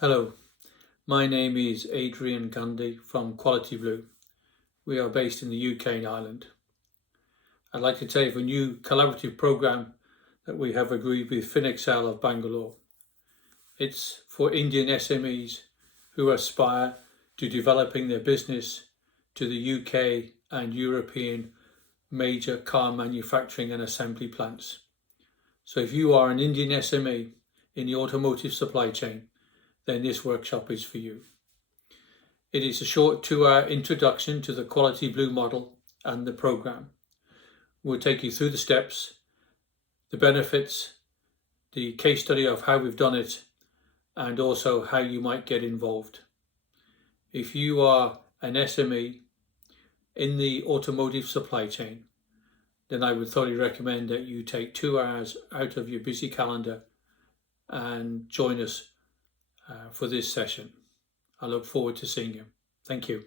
Hello, my name is Adrian Gundy from Quality Blue. We are based in the UK and Ireland. I'd like to tell you of a new collaborative programme that we have agreed with Finixel of Bangalore. It's for Indian SMEs who aspire to developing their business to the UK and European major car manufacturing and assembly plants. So if you are an Indian SME in the automotive supply chain, then this workshop is for you. It is a short 2-hour introduction to the Quality Blue model and the program. We'll take you through the steps, the benefits, the case study of how we've done it, and also how you might get involved. If you are an SME in the automotive supply chain, then I would thoroughly recommend that you take 2 hours out of your busy calendar and join us for this session. I look forward to seeing you. Thank you.